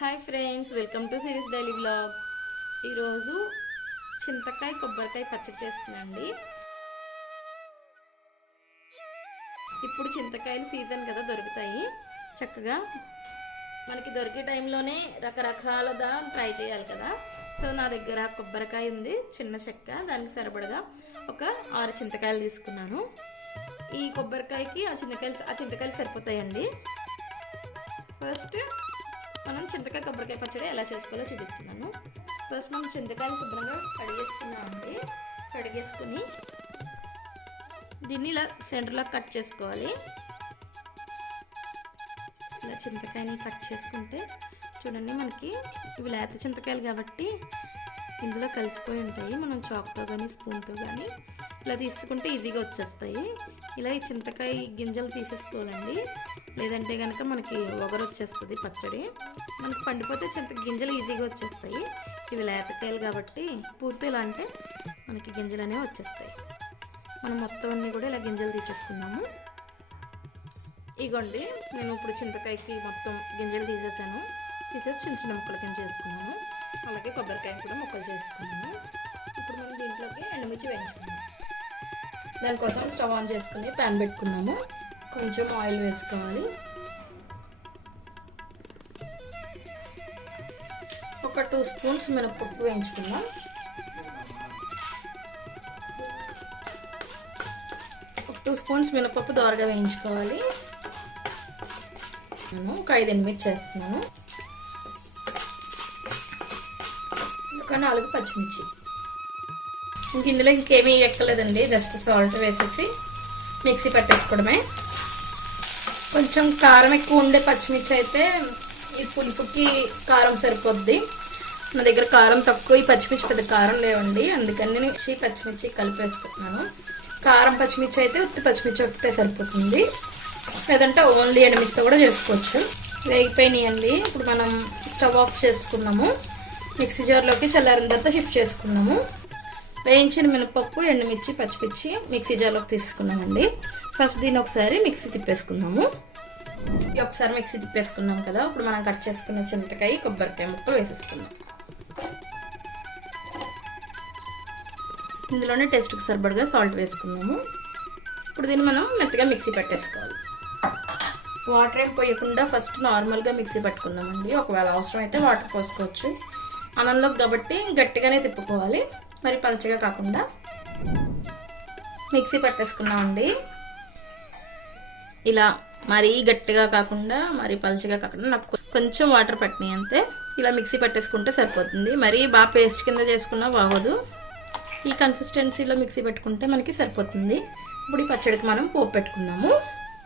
Hi friends, welcome to series daily vlog. ఈరోజు చింతకాయ కొబ్బరికాయ పచ్చడి చేస్తున్నాండి. ఇప్పుడు చింతకాయలు సీజన్ కదా, దొరుకుతాయి చక్కగా. మనకి దొరికే టైంలోనే రకరకాలదా ట్రై చేయాలి కదా. సో నా దగ్గర కొబ్బరికాయ ఉంది, చిన్న చెక్క, దానికి సరిపడగా ఒక 6 చింతకాయలు తీసుకున్నాను. ఈ కొబ్బరికాయకి ఆ చింతకాయలు సరిపోతాయండి. ఫస్ట్ మనం చింతకాయ కొబ్బరికాయ పచ్చడి ఎలా చేసుకోవాలో చూపిస్తున్నాను. ఫస్ట్ మనం చింతకాయలు శుభ్రంగా కడిగేసుకున్నామండి. కడిగేసుకుని దీన్ని ఇలా సెంటర్లో కట్ చేసుకోవాలి. ఇలా చింతకాయని కట్ చేసుకుంటే చూడండి, మనకి ఇవి లేత చింతకాయలు కాబట్టి ఇందులో కలిసిపోయి ఉంటాయి. మనం చాక్తో కానీ స్పూన్తో కానీ ఇలా తీసుకుంటే ఈజీగా వచ్చేస్తాయి. ఇలా ఈ చింతకాయ గింజలు తీసేసుకోవాలండి, లేదంటే కనుక మనకి ఒగరు వచ్చేస్తుంది పచ్చడి. మనకి పండిపోతే గింజలు ఈజీగా వచ్చేస్తాయి. ఇవి లేతకాయలు కాబట్టి పూర్తి ఇలా అంటే మనకి గింజలు అనేవి వచ్చేస్తాయి. మనం మొత్తం అన్నీ కూడా ఇలా గింజలు తీసేసుకున్నాము. ఇగోండి, నేను ఇప్పుడు చింతకాయకి మొత్తం గింజలు తీసేసాను. తీసేసి చిన్న చిన్న ముక్కలు కింద చేసుకున్నాను. అలాగే కొబ్బరికాయ కూడా ముక్కలు చేసుకున్నాను. ఇప్పుడు మనం దీంట్లోకి ఎండుమిర్చి వేయించుకున్నాము. దానికోసం స్టవ్ ఆన్ చేసుకుని ప్యాన్ పెట్టుకున్నాము. కొంచెం ఆయిల్ వేసుకోవాలి. ఒక 2 స్పూన్స్ మినపప్పు వేయించుకుందాం. ఒక 2 స్పూన్స్ మినపప్పు దోరగా వేయించుకోవాలి. నేను ఒక 5 ఎండుమిర్చి చేస్తున్నాను. ఒక 4 పచ్చిమిర్చి. ఇందులో ఇంకేమీ ఎక్కలేదండి, జస్ట్ సాల్ట్ వేసేసి మిక్సీ పట్టేసుకోవడమే. కొంచెం కారం ఎక్కువ ఉండే పచ్చిమిర్చి అయితే ఈ పులుపుకి కారం సరిపోద్ది. నా దగ్గర కారం తక్కువ, ఈ పచ్చిమిర్చి పెద్ద కారం లేవండి, అందుకని నేను పచ్చిమిర్చి కలిపేసుకుంటున్నాను. కారం పచ్చిమిర్చి అయితే ఉత్తి పచ్చిమిర్చి ఒకటే సరిపోతుంది, లేదంటే ఓన్లీ ఎండుమిర్చితో కూడా చేసుకోవచ్చు. వేగిపోయినాయండి. ఇప్పుడు మనం స్టవ్ ఆఫ్ చేసుకున్నాము. మిక్సీ జార్లోకి చల్లారిన తర్వాత షిఫ్ట్ చేసుకున్నాము. వేయించిన మినపప్పు, ఎండుమిర్చి, పచ్చిమిర్చి మిక్సీ జార్లోకి తీసుకున్నామండి. ఫస్ట్ దీన్ని ఒకసారి మిక్సీ తిప్పేసుకున్నాము. ఒకసారి మిక్సీ తిప్పేసుకున్నాం కదా, ఇప్పుడు మనం కట్ చేసుకున్న చింతకాయ, కొబ్బరికాయ ముక్కలు వేసేసుకున్నాం. ఇందులోనే టేస్ట్కి సరిపడగా సాల్ట్ వేసుకున్నాము. ఇప్పుడు దీన్ని మనం మెత్తగా మిక్సీ పట్టేసుకోవాలి. వాటర్ ఏం పోయకుండా ఫస్ట్ నార్మల్గా మిక్సీ పట్టుకుందామండి. ఒకవేళ అవసరం అయితే వాటర్ పోసుకోవచ్చు. అన్నంలోకి కాబట్టి గట్టిగానే తిప్పుకోవాలి, మరి పలచగా కాకుండా. మిక్సీ పట్టేసుకున్నామండి. ఇలా మరీ గట్టిగా కాకుండా మరీ పలచగా కాకుండా, నాకు కొంచెం వాటర్ పట్టినాయి అంతే. ఇలా మిక్సీ పట్టేసుకుంటే సరిపోతుంది. మరీ బాగా పేస్ట్ కింద చేసుకున్నా బాగోదు. ఈ కన్సిస్టెన్సీలో మిక్సీ పెట్టుకుంటే మనకి సరిపోతుంది. ఇప్పుడు ఈ పచ్చడికి మనం పోపు పెట్టుకున్నాము.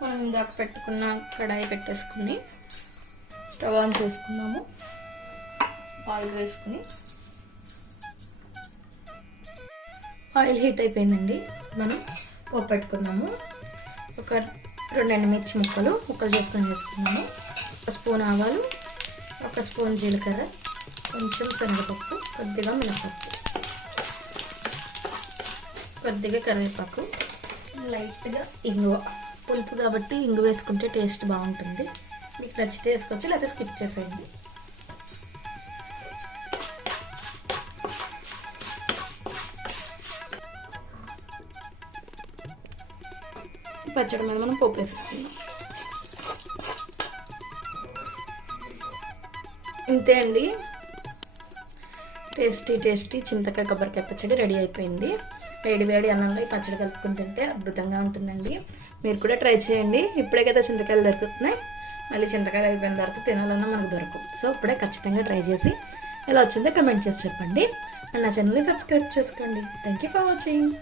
మనం ఇందాక పెట్టుకున్న కడాయి పెట్టేసుకుని స్టవ్ ఆన్ చేసుకున్నాము. ఆయిల్ వేసుకుని, ఆయిల్ హీట్ అయిపోయిందండి. మనం పోపు పెట్టుకున్నాము. ఒక 2 ఎండుమిర్చి ముక్కలు చేసుకొని వేసుకున్నాము. 1 స్పూన్ ఆవాలు, 1 స్పూన్ జీలకర్ర, కొంచెం శనగపప్పు, కొద్దిగా మినపప్పు, కొద్దిగా కరివేపాకు, లైట్గా ఇంగువ. పులుపు కాబట్టి ఇంగు వేసుకుంటే టేస్ట్ బాగుంటుంది. మీకు నచ్చితే వేసుకోవచ్చు, లేకపోతే స్కిప్ చేసేయండి. పచ్చడి మీద మనం పోపు వేసేసుకుందాం. ఇంతే అండి, టేస్టీ చింతకాయ కొబ్బరికాయ పచ్చడి రెడీ అయిపోయింది. వేడి అన్నంలో ఈ పచ్చడి కలుపుకుని తింటే అద్భుతంగా ఉంటుందండి. మీరు కూడా ట్రై చేయండి. ఇప్పుడే కదా చింతకాయలు దొరుకుతున్నాయి, మళ్ళీ చింతకాయలు అయిపోయిన తర్వాత తినాలన్నా మనకు దొరకవు. సో ఇప్పుడే ఖచ్చితంగా ట్రై చేసి ఎలా వచ్చిందో కమెంట్ చేసి చెప్పండి. నా ఛానల్ని సబ్స్క్రైబ్ చేసుకోండి. Thank you for watching.